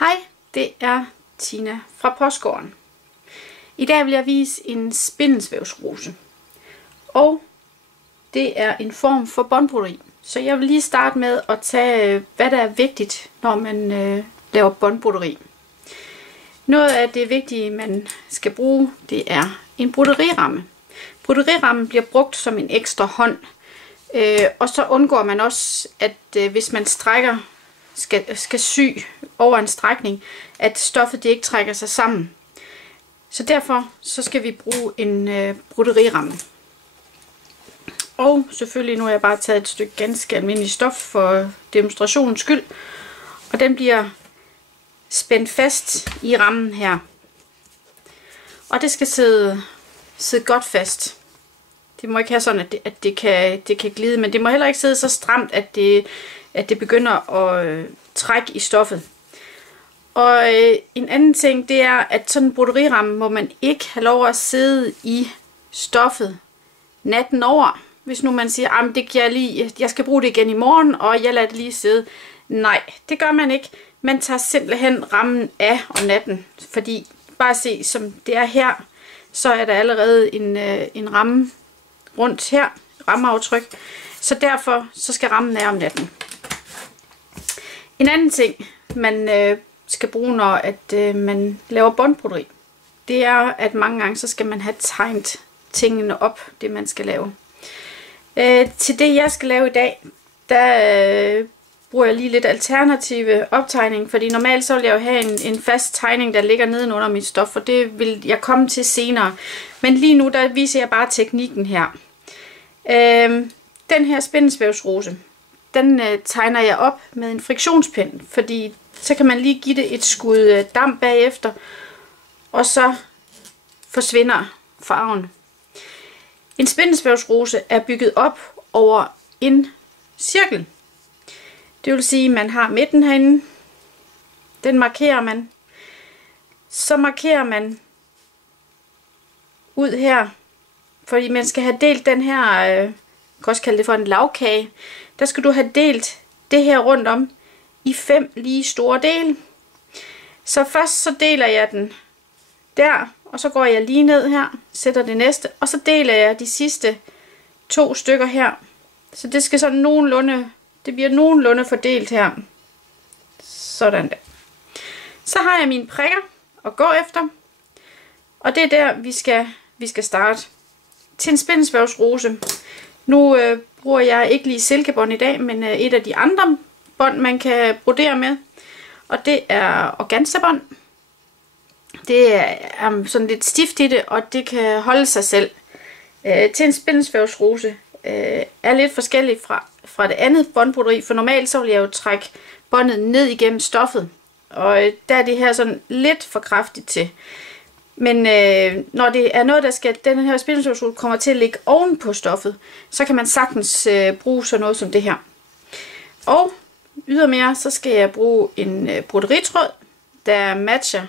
Hej, det er Tina fra Postgården. I dag vil jeg vise en spindelsvævsrose. Og det er en form for båndbroderi. Så jeg vil lige starte med at tage, hvad der er vigtigt, når man laver båndbroderi. Noget af det vigtige, man skal bruge, det er en broderiramme. Broderirammen bliver brugt som en ekstra hånd. Og så undgår man også, at hvis man skal sy over en strækning, at stoffet det ikke trækker sig sammen. Så derfor så skal vi bruge en broderiramme. Og selvfølgelig nu har jeg bare taget et stykke ganske almindeligt stof for demonstrationens skyld. Og den bliver spændt fast i rammen her. Og det skal sidde godt fast. Det må ikke have sådan, at det kan glide, men det må heller ikke sidde så stramt, at det begynder at trække i stoffet. Og en anden ting, det er, at sådan en broderiramme må man ikke have lov at sidde i stoffet natten over. Hvis nu man siger, at det kan jeg skal bruge det igen i morgen, og jeg lader det lige sidde. Nej, det gør man ikke. Man tager simpelthen rammen af om natten, fordi bare se, som det er her, så er der allerede en ramme rundt her, rammeaftryk. Så derfor så skal rammen af om natten. En anden ting, man skal bruge, når man laver båndbroderi, det er, at mange gange så skal man have tegnet tingene op, det man skal lave. Til det jeg skal lave i dag, der bruger jeg lige lidt alternative optegning, fordi normalt så vil jeg jo have en fast tegning, der ligger nedenunder mit stof, og det vil jeg komme til senere. Men lige nu, der viser jeg bare teknikken her. Den her spindelsvævsrose, den tegner jeg op med en friktionspind, fordi så kan man lige give det et skud damp bagefter, og så forsvinder farven. En spindelsvævsrose er bygget op over en cirkel. Det vil sige, at man har midten herinde. Den markerer man. Så markerer man ud her, fordi man skal have delt den her, jeg kan også kalde det for en lavkage. Der skal du have delt det her rundt om i 5 lige store dele. Så først så deler jeg den der, og så går jeg lige ned her, sætter det næste, og så deler jeg de sidste 2 stykker her. Så det skal sådan nogenlunde, det bliver nogenlunde fordelt her. Sådan der. Så har jeg mine prikker at gå efter, og det er der vi skal starte. Til en spindelsvævsrose. Nu bruger jeg ikke lige silkebånd i dag, men et af de andre bånd, man kan brodere med. Og det er organzabånd. Det er sådan lidt stift i det, og det kan holde sig selv. Til en spindelsvævsrose er lidt forskellig fra det andet båndbroderi, for normalt så vil jeg jo trække båndet ned igennem stoffet. Og der er det her sådan lidt for kraftigt til. Men når det er noget, den her spindelsvævsrose kommer til at ligge oven på stoffet, så kan man sagtens bruge sådan noget som det her. Og ydermere, så skal jeg bruge en broderitråd, der matcher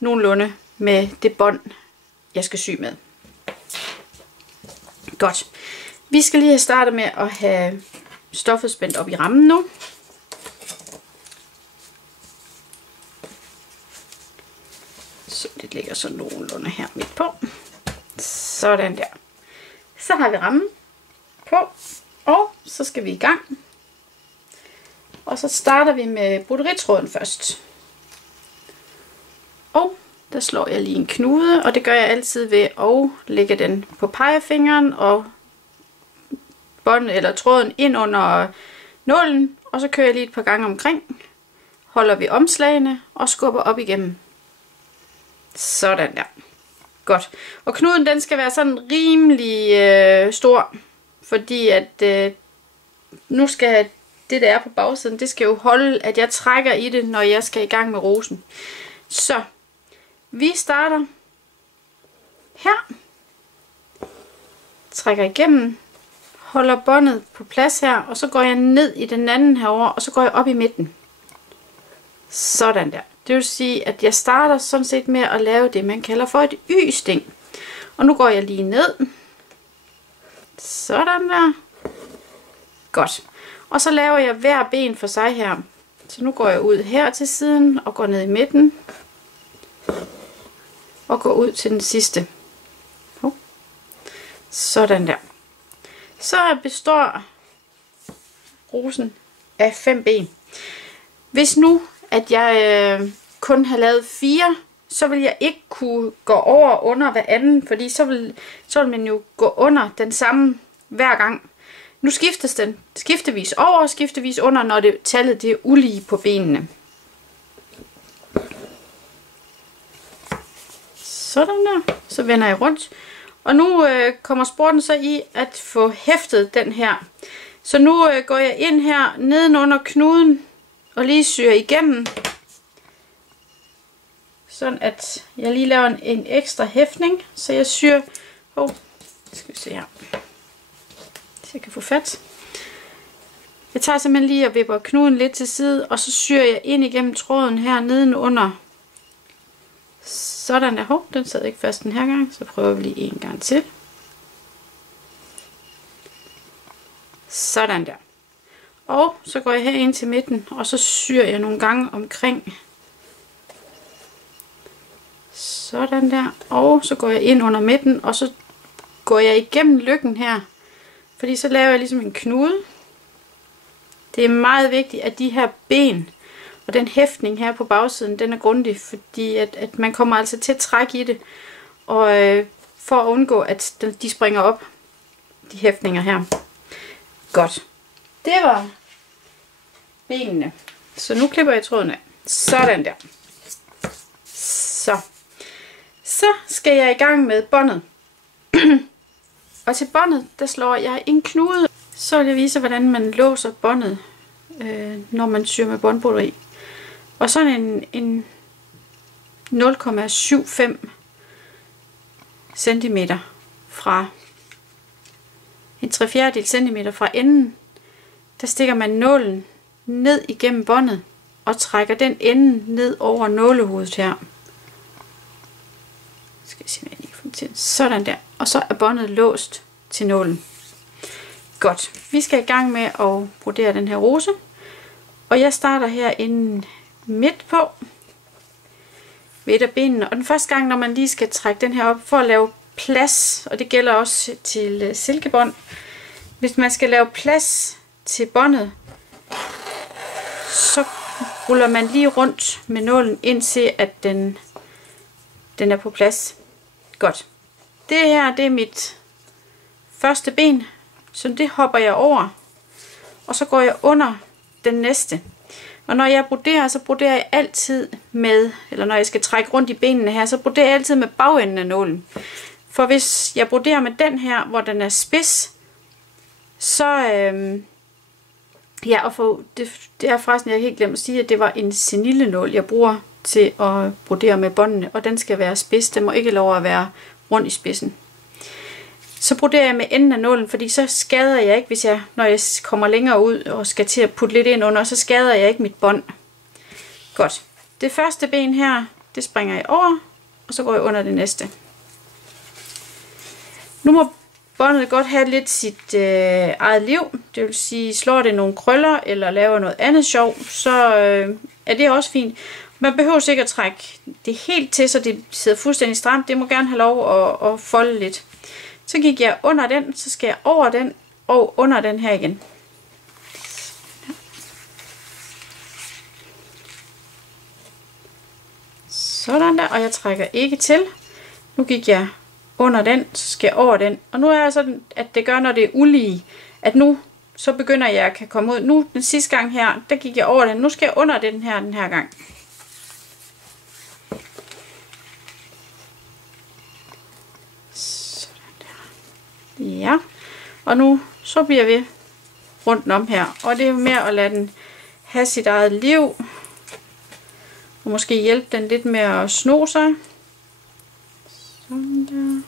nogenlunde med det bånd, jeg skal sy med. Godt. Vi skal lige have startet med at have stoffet spændt op i rammen nu. Så det ligger så nogenlunde her midt på. Sådan der. Så har vi rammen på, og så skal vi i gang. Og så starter vi med broderitråden først. Og der slår jeg lige en knude, og det gør jeg altid ved at lægge den på pegefingeren og båndet eller tråden ind under nålen, og så kører jeg lige et par gange omkring. Holder vi omslagene og skubber op igennem. Sådan der. Godt. Og knuden den skal være sådan rimelig stor, fordi at nu skal det der er på bagsiden, det skal jo holde, at jeg trækker i det, når jeg skal i gang med rosen. Så vi starter her, trækker igennem, holder båndet på plads her, og så går jeg ned i den anden herover, og så går jeg op i midten. Sådan der. Det vil sige, at jeg starter sådan set med at lave det, man kalder for et Y-sting. Og nu går jeg lige ned. Sådan der. Godt. Og så laver jeg hver ben for sig her. Så nu går jeg ud her til siden og går ned i midten. Og går ud til den sidste. Sådan der. Så består rosen af 5 ben. Hvis nu, at jeg kun har lavet 4, så vil jeg ikke kunne gå over og under hver anden, fordi så vil man jo gå under den samme hver gang. Nu skiftes den skiftevis over og skiftevis under, når tallet er ulige på benene. Sådan der. Så vender jeg rundt. Og nu kommer sporten så i at få hæftet den her. Så nu går jeg ind her nedenunder knuden og lige syr igennem. Sådan at jeg lige laver en ekstra hæftning. Så jeg syr... skal vi se her. Så jeg kan få fat. Jeg tager simpelthen lige og vipper knuden lidt til side, og så syr jeg ind igennem tråden her nedenunder. Sådan der. Den sad ikke fast den her gang, så prøver vi lige en gang til. Sådan der. Og så går jeg her ind til midten, og så syr jeg nogle gange omkring. Sådan der. Og så går jeg ind under midten, og så går jeg igennem lykken her. Fordi så laver jeg ligesom en knude. Det er meget vigtigt, at de her ben og den hæftning her på bagsiden, den er grundig, fordi at man kommer altså til at trække i det. Og for at undgå, at de springer op, de hæftninger her. Godt. Det var benene. Så nu klipper jeg tråden af. Sådan der. Så skal jeg i gang med båndet. Og til båndet, der slår jeg en knude. Så vil jeg vise, hvordan man låser båndet, når man syr med båndbroderi. Og sådan en 0,75 cm fra en 3/4 cm fra enden, der stikker man nålen ned igennem båndet og trækker den ende ned over nålehovedet her. Skal jeg se, hvad jeg lige får til. Sådan der. Og så er båndet låst til nålen. Godt. Vi skal i gang med at brodere den her rose. Og jeg starter herinde midt på ved et af benene. Og den første gang, når man lige skal trække den her op for at lave plads, og det gælder også til silkebånd. Hvis man skal lave plads til båndet, så ruller man lige rundt med nålen indtil at den er på plads. Godt. Det her, det er mit første ben, så det hopper jeg over, og så går jeg under den næste. Og når jeg broderer, så broderer jeg altid med, eller når jeg skal trække rundt i benene her, så broderer jeg altid med bagenden af nålen. For hvis jeg broderer med den her, hvor den er spids, så ja, og for det er forresten, jeg helt glemt at sige, at det var en senillenål, jeg bruger til at brodere med båndene, og den skal være spids, den må ikke lov at være rundt i spidsen. Så broderer jeg med enden af nålen, fordi så skader jeg ikke, når jeg kommer længere ud og skal til at putte lidt ind under, så skader jeg ikke mit bånd. Godt. Det første ben her, det springer jeg over, og så går jeg under det næste. Nu må båndet godt have lidt sit eget liv, det vil sige, slår det nogle krøller eller laver noget andet sjov, så er det også fint. Man behøver sikkert at trække det helt til, så det sidder fuldstændig stramt. Det må gerne have lov at folde lidt. Så gik jeg under den, så skal jeg over den og under den her igen. Sådan der, og jeg trækker ikke til. Nu gik jeg under den, så skal jeg over den. Og nu er det sådan, at det gør, når det er ulige, at nu så begynder jeg at kan komme ud. Nu den sidste gang her, der gik jeg over den. Nu skal jeg under den her gang. Ja, og nu så bliver vi rundt om her, og det er med at lade den have sit eget liv, og måske hjælpe den lidt med at sno sig. Sådan der.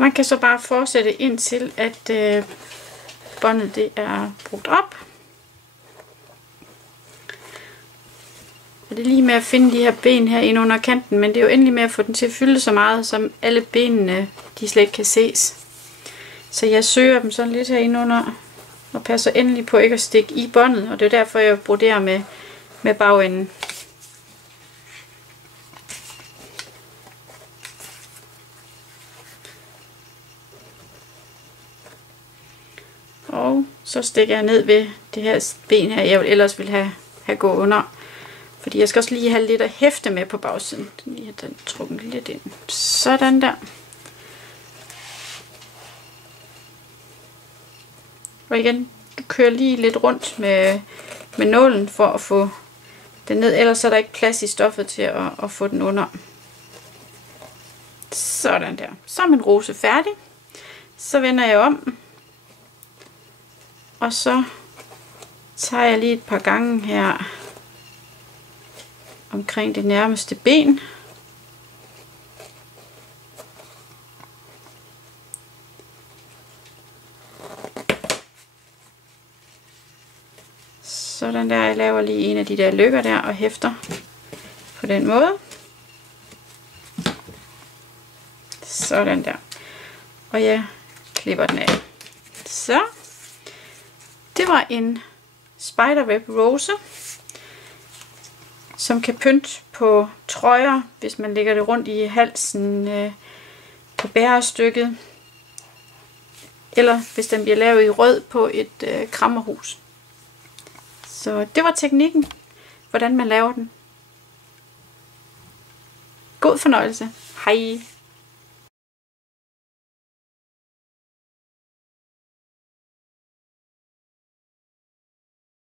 Og man kan så bare fortsætte indtil at båndet det er brugt op. Og det er lige med at finde de her ben her ind under kanten, men det er jo endelig med at få den til at fylde så meget, som alle benene de slet ikke kan ses. Så jeg søger dem sådan lidt herinde under, og passer endelig på ikke at stikke i båndet, og det er derfor jeg broderer med bagenden. Og så stikker jeg ned ved det her ben her, jeg ellers vil have gå under. Fordi jeg skal også lige have lidt at hæfte med på bagsiden. Den trukket lidt ind. Sådan der. Og igen, du kører lige lidt rundt med nålen for at få den ned. Ellers er der ikke plads i stoffet til at få den under. Sådan der. Så er min rose færdig. Så vender jeg om. Og så tager jeg lige et par gange her omkring det nærmeste ben. Sådan der, jeg laver lige en af de der lykker der og hæfter på den måde. Sådan der. Og jeg klipper den af. Så. Det var en spiderweb rose, som kan pynte på trøjer, hvis man lægger det rundt i halsen på bærestykket. Eller hvis den bliver lavet i rød på et krammerhus. Så det var teknikken, hvordan man laver den. God fornøjelse. Hej!